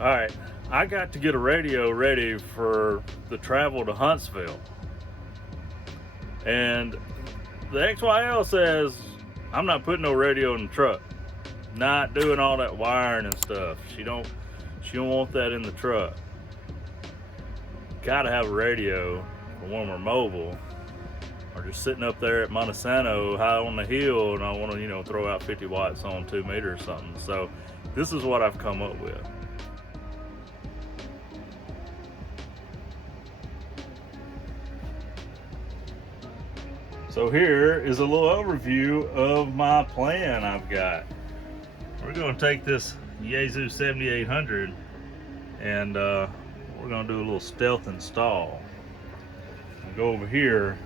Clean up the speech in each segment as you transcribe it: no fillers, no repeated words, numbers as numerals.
All right, I got to get a radio ready for the travel to Huntsville. And the XYL says, I'm not putting no radio in the truck. Not doing all that wiring and stuff. She don't want that in the truck. Gotta have a radio for when we're mobile. Or just sitting up there at Montesano high on the hill and I want to, throw out 50 watts on 2 meters or something. So this is what I've come up with. So here is a little overview of my plan I've got. We're going to take this Yaesu 7800 and we're going to do a little stealth install. I'll go over here.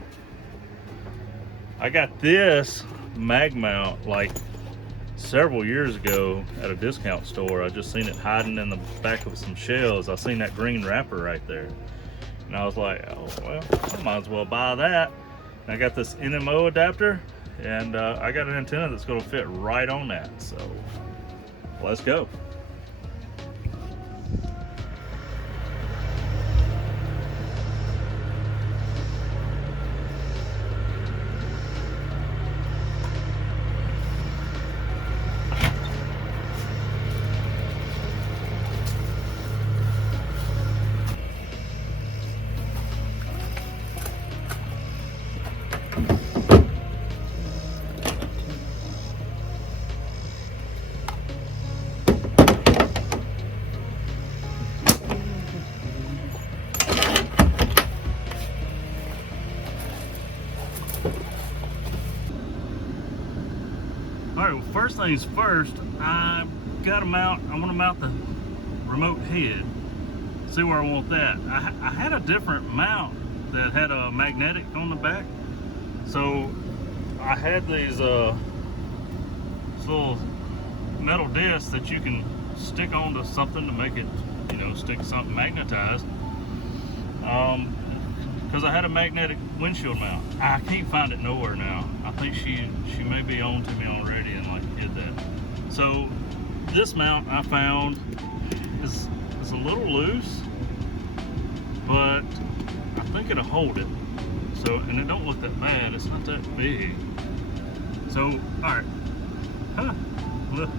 I got this mag mount like several years ago at a discount store. I just seen it hiding in the back of some shelves. I seen that green wrapper right there. And I was like, oh, well, I might as well buy that. And I got this NMO adapter and I got an antenna that's gonna fit right on that. So let's go. Alright, well, first things first, I want to mount the remote head. See where I want that. I had a different mount that had a magnetic on the back. So I had these little metal discs that you can stick onto something to make it, stick something magnetized. Because I had a magnetic windshield mount. I can't find it nowhere now. I think she may be on to me already and hid that. So this mount I found is a little loose, but I think it'll hold it. So, and it don't look that bad. It's not that big. So, all right. Huh? Look.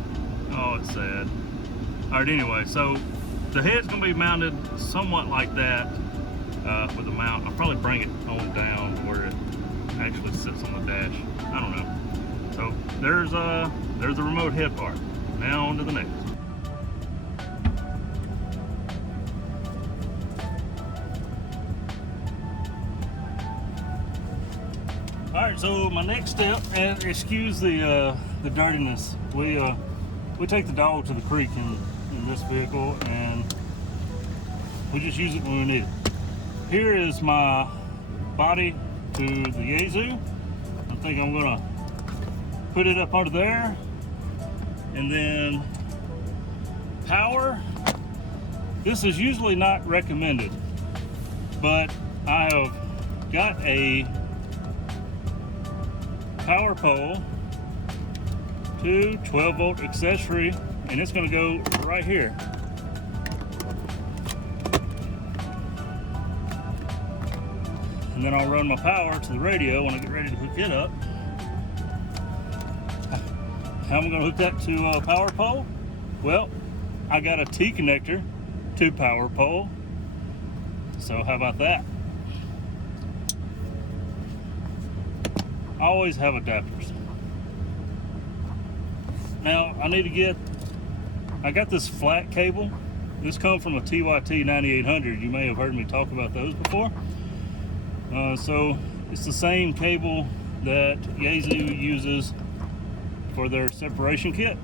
Oh, it's sad. All right. Anyway, so the head's gonna be mounted somewhat like that. With the mount, I'll probably bring it on down where it actually sits on the dash. I don't know. So there's the remote head part. Now on to the next. All right, so my next step, and excuse the dirtiness. We take the dog to the creek in this vehicle, and we just use it when we need it. Here is my body to the Yaesu. I think I'm gonna put it up under there, and then power. This is usually not recommended, but I have got a power pole to 12-volt accessory, and it's gonna go right here. And then I'll run my power to the radio when I get ready to hook it up. How am I going to hook that to a power pole? Well, I got a T connector to power pole. So how about that? I always have adapters. Now I got this flat cable. This comes from a TYT 9800. You may have heard me talk about those before. So it's the same cable that Yaesu uses for their separation kit,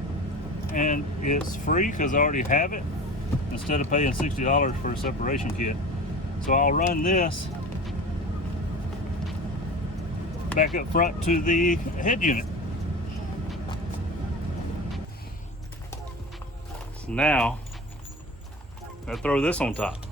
and it's free because I already have it instead of paying $60 for a separation kit. So I'll run this back up front to the head unit. So now I throw this on top.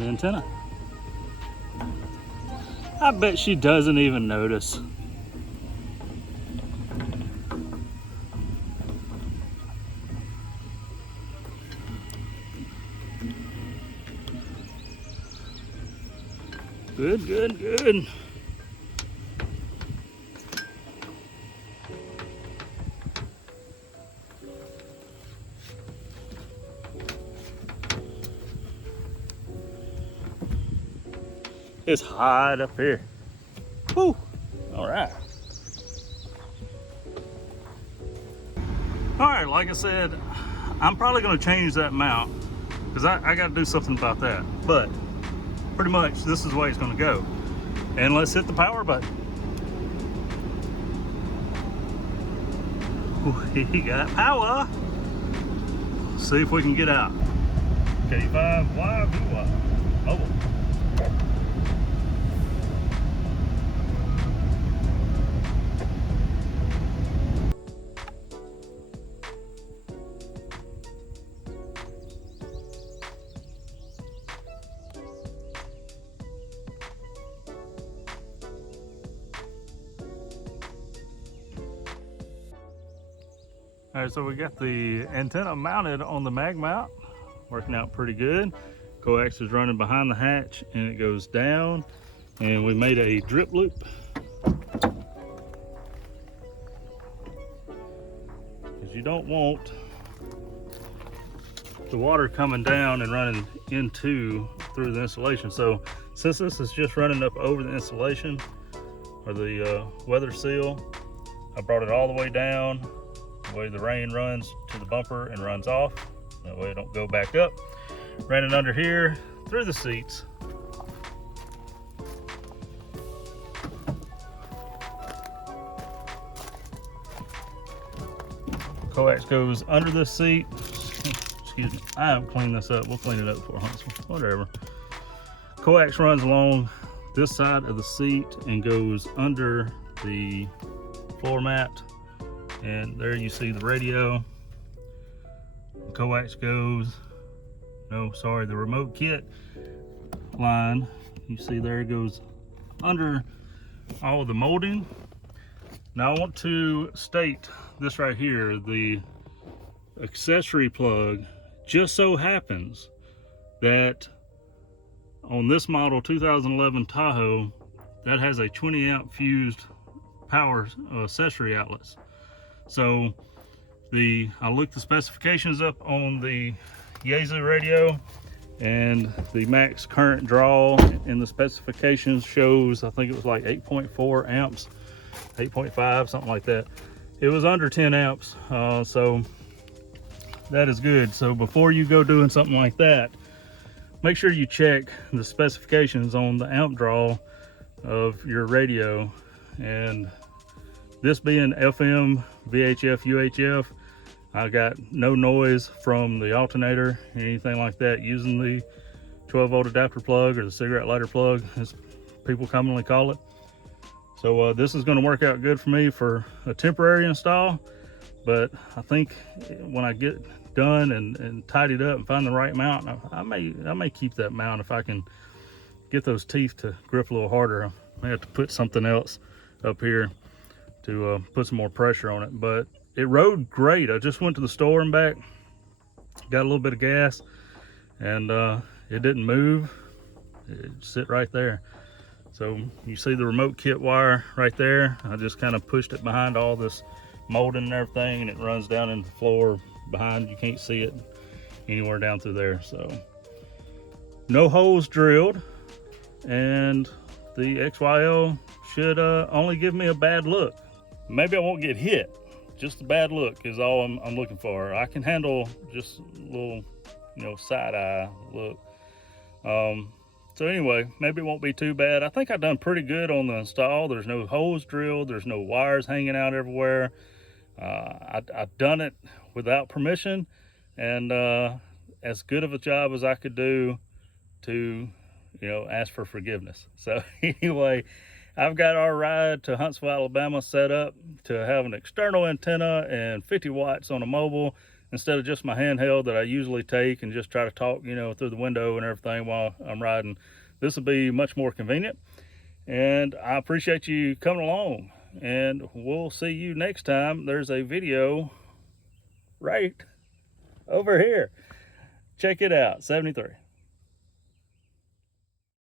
and the antenna. I bet she doesn't even notice. Good, good, good. It's hot up here. Woo! All right. All right, like I said, I'm probably gonna change that mount because I gotta do something about that. But pretty much this is the way it's gonna go. And let's hit the power button. We got power. See if we can get out. K5YVY. Mobile. All right, so we got the antenna mounted on the mag mount, working out pretty good. Coax is running behind the hatch and it goes down, and we made a drip loop. Because you don't want the water coming down and running through the insulation. So since this is just running up over the insulation or the weather seal, I brought it all the way down. The way the rain runs to the bumper and runs off. That way it don't go back up. Ran it under here, through the seats. Coax goes under the seat. Excuse me, I haven't cleaned this up. We'll clean it up for Huntsville, whatever. Coax runs along this side of the seat and goes under the floor mat. And there you see the radio. Coax goes, the remote kit line. You see there it goes under all of the molding. Now I want to state this right here. The accessory plug just so happens that on this model 2011 Tahoe, that has a 20 amp fused power accessory outlets. So I looked the specifications up on the Yaesu radio, and the max current draw in the specifications shows, I think it was like 8.4 amps, 8.5, something like that. It was under 10 amps, so that is good. So before you go doing something like that, make sure you check the specifications on the amp draw of your radio. And this being FM, VHF, UHF, I got no noise from the alternator, anything like that, using the 12 volt adapter plug, or the cigarette lighter plug, as people commonly call it. So this is going to work out good for me for a temporary install, but I think when I get done and tidied up and find the right mount, I may keep that mount if I can get those teeth to grip a little harder. I may have to put something else up here to put some more pressure on it. But it rode great. I just went to the store and back, got a little bit of gas, and it didn't move. It sit right there. So you see the remote kit wire right there. I just kind of pushed it behind all this molding and everything, and it runs down into the floor behind. You can't see it anywhere down through there. So no holes drilled, and the XYL should only give me a bad look. Maybe I won't get hit. Just a bad look is all I'm looking for. I can handle just a little, side eye look. So anyway, maybe it won't be too bad. I think I've done pretty good on the install. There's no holes drilled. There's no wires hanging out everywhere. I've done it without permission, and as good of a job as I could do to, ask for forgiveness. So anyway, I've got our ride to Huntsville, Alabama set up to have an external antenna and 50 watts on a mobile, instead of just my handheld that I usually take and just try to talk, you know, through the window and everything while I'm riding. This will be much more convenient. And I appreciate you coming along, and we'll see you next time. There's a video right over here. Check it out, 73.